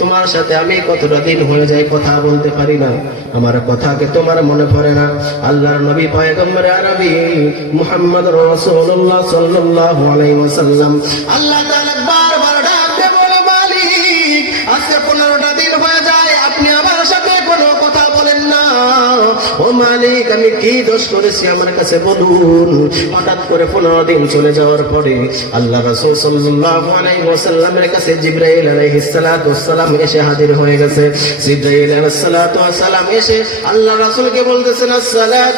তোমার সাথে আমি কতটা দিন হয়ে যায় কথা বলতে পারি না। আমার কথাকে তোমার মনে পড়ে না। আল্লাহর নবী পয়গম্বর আরবি মুহাম্মদ রাসূলুল্লাহ সাল্লাল্লাহু আলাইহি ওয়াসাল্লাম। আল্লাহ তাআলা কি দোষ করেছি আমার কাছে বলুন হঠাৎ করে পনেরো দিন চলে যাওয়ার পরে আল্লাহ রাসূল আলাইহি কাছে জিবরাইল আলাইহিস এসে হাজির হয়ে গেছে। জিবরাইল ওয়াসসালাম এসে আল্লাহ রাসূলকে বলতেছেন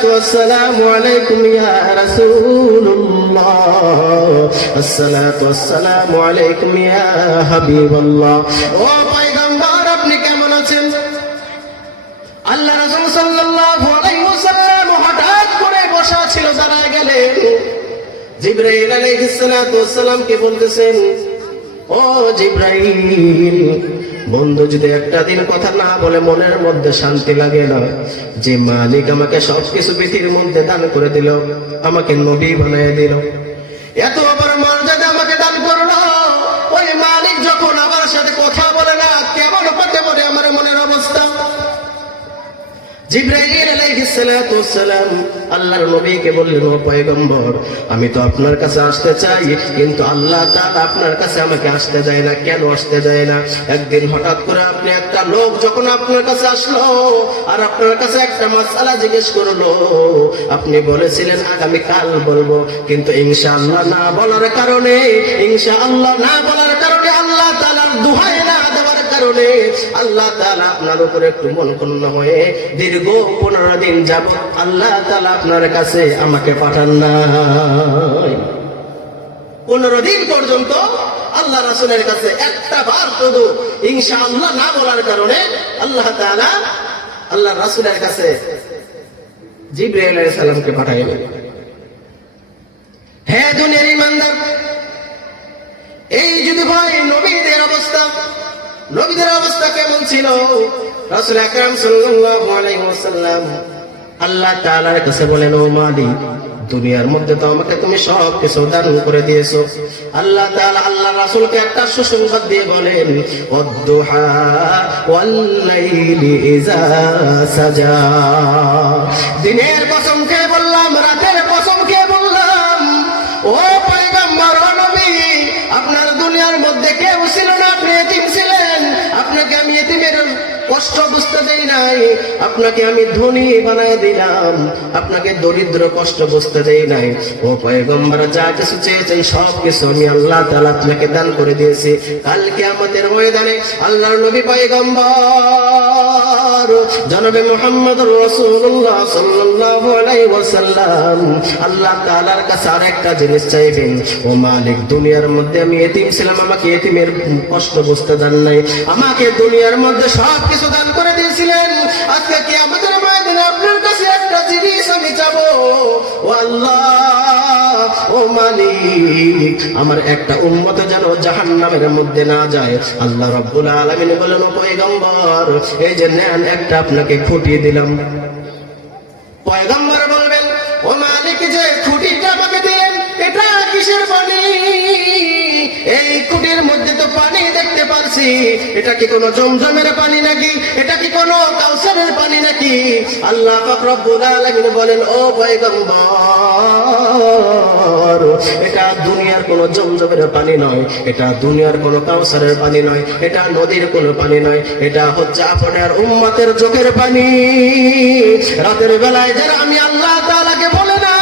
ওয়াসসালামু আলাইকুম ইয়া রাসূলুল্লাহ। আসসালাতু আলাইকুম ইয়া হাবিবাল্লাহ। ও পয়গম্বর, আপনি কেমন আছেন? আল্লাহ রাসূল সাল্লাল্লাহু জিব্রাইল বলতেছেন, ও জিব্রাইল, বন্ধু যদি একটা দিন কথা না বলে মনের মধ্যে শান্তি লাগে না, যে মালিক আমাকে সবকিছু পৃথিবীর মধ্যে দান করে দিল, আমাকে নবী বানিয়ে দিল। এত আমি তো আপনার কাছে আসতে চাই, কিন্তু আল্লাহ আপনার কাছে আমাকে আসতে দেয় না। কেন আসতে দেয় না? একদিন হঠাৎ করে আপনি একটা লোক যখন আপনার কাছে আসলো, আর আপনার কাছে একটা মাসআলা জিজ্ঞেস করল, আপনি বলেছিলেন, আগামী কাল বলব। কিন্তু ইনশাআল্লাহ না বলার কারণে, ইনশাআল্লাহ না বলার কারণে আল্লাহ দেওয়ার কারণে আল্লাহ তাআলা আপনার উপরে একটু মন মনক্ষুণ্ণ হয়ে দীর্ঘ পনেরো দিন যাব, আল্লাহ তাআলা আপনার কাছে আমাকে পাঠান নাই। পনেরো দিন পর্যন্ত আল্লাহ রাসূলের কাছে একটা বার শুধু ইনশাআল্লাহ না বলার কারণে আল্লাহ তাআলা আল্লাহ রাসূলের কাছে জিব্রাইল সালামকে পাঠাইলেন। হে দুনিয়ার ইমানদার, এই যদি ভাই নবীদের অবস্থা নবীদের অবস্থা কেমন ছিল? রাসূল আকরাম সাল্লাল্লাহু আলাইহি ওয়াসাল্লাম আল্লাহ তাআলার কাছে বলেন, ও মালিক, দুনিয়ার মধ্যে তো আমাকে তুমি সব কিছু দান করে দিয়েছ। আল্লাহ তাআলা আল্লাহ রাসূলকে একটা সুসংবাদ দিয়ে বলেন ওয়াদ-দুহা ওয়াল-লাইলি ইযা সাজা। দিনের কসম দুনিয়ার মধ্যে কেউ ছিল না, আপনি এতিম ছিলেন। আপনাকে আমি এতিমের কষ্ট বুঝতে দেই নাই। আপনাকে আমি ধনী বানায় দিলাম। আপনাকে দরিদ্র কষ্ট বুঝতে দেই নাই। ও পয়গম্বর, যা কিছু চেয়েছেন, সব কিছু আমি আল্লাহ তাআলা আপনাকে দান করে দিয়েছি। কালকে আমাদের ময়দানে আল্লাহর নবী পয়গম্বর, জনাবে মুহাম্মদ রাসূলুল্লাহ সাল্লাল্লাহু আল্লাহ তাআলার কাছে আরেকটা জিনিস চাইবেন। ও মালিক, দুনিয়ার মধ্যে আমি এতিম ছিলাম আমাকে এতিমের কষ্ট বুঝতে দেন নাই। আমাকে দুনিয়ার মধ্যে সব কিছু দান করে দিয়েছিলেন। আজকে কি আমাদের ময়দানে আপনার কাছে একটা জিনিস আমি চাবো। ও আল্লাহ, ও মালিক, আমার একটা উম্মত যেন জাহান্নামের মধ্যে না যায়। আল্লাহ রাব্বুল আলামিন বলেন পয়গম্বর, এই যে নেন একটা আপনাকে ফুটিয়ে দিলাম। পয়গম্বর বলবেন, ও মালিক যে খুঁটিটা আমাকে দিলেন, এটা কিসের পানি এই কুটির মধ্যে তো পানি দেখতে পারছি। এটা কি কোনো জমজমের পানি নাকি? এটা কি কোনো কাউসারের পানি নাকি? আল্লাহ রব্বুল বলেন, ও পয়গম্বর, এটা দুনিয়ার কোনো জমজমের পানি নয়। এটা দুনিয়ার কোনো কাউসারের পানি নয়। এটা নদীর কোনো পানি নয়। এটা হচ্ছে আপনার উম্মতের চোখের পানি। রাতের বেলায় যারা আমি আল্লাহ তাআলাকে বলে নাই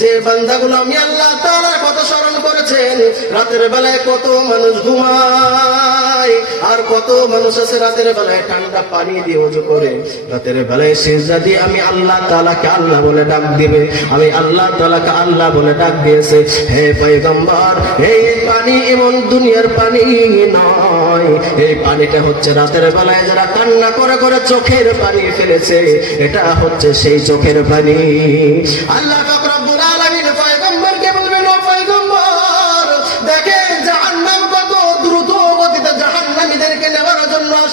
যে বান্দাগুলো আমি আল্লাহ তাআলার কথা স্মরণ করেছেন, রাতের বেলায় কত মানুষ ঘুমায়, আর কত মানুষ আছে রাতের বেলায় ঠান্ডা পানি দিয়ে উজু করে। রাতের বেলায় সেজদা দিয়ে আমি আল্লাহ তাআলাকে আল্লাহ বলে ডাক দিবে। আমি আল্লাহ তাআলাকে আল্লাহ বলে ডাক দিয়েছে, হে পয়গম্বর, এই পানি এমন দুনিয়ার পানি নয়। এই পানিটা হচ্ছে রাতের বেলায় যারা কান্না করে করে চোখের পানি ফেলেছে, এটা হচ্ছে সেই চোখের পানি। আল্লাহ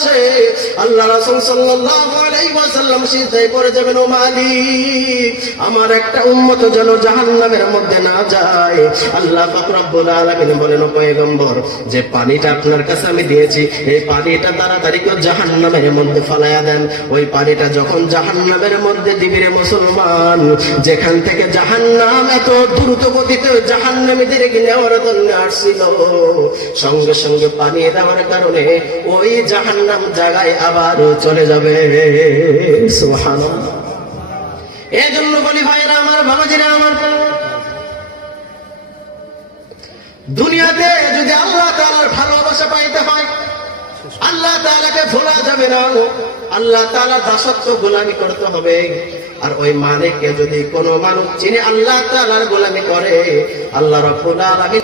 দ্রুত আল্লাহ রাসূল সাল্লাল্লাহু আলাইহি ওয়াসাল্লাম সিজদায় পড়ে যাবেন, ও মালিক, আমার একটা উম্মত যেন জাহান্নামের মধ্যে না যায়। আল্লাহ পাক রব্বুল আলামিন বলেন, ও পয়গম্বর, যে পানিটা আপনার কাছে আমি দিয়েছি, এই পানিটা তাড়াতাড়ি করে জাহান্নামের মধ্যে ফালায়া দেন। ওই পানিটা যখন জাহান্নামের মধ্যে দিবিরে মুসলমান, যেখান থেকে জাহান্নাম এত দ্রুত গতিতে জাহান্নামীদেরকে নেওয়ার জন্য আসছিল, সঙ্গে সঙ্গে পানি দেওয়ার কারণে ওই জাহান্নাম জায়গায় আবার চলে যাবে। বলি ভাইরা আমার আমার, দুনিয়াতে যদি আল্লাহ তাআলার ভালোবাসা পাইতে হয়, আল্লাহ তাআলাকে ভোলা যাবে না। আল্লাহ তাআলা দাসত্ব গোলামি করতে হবে। আর ওই মালিককে যদি কোনো মানুষ যিনি আল্লাহ তাআলার গোলামি করে, আল্লাহ আলামিন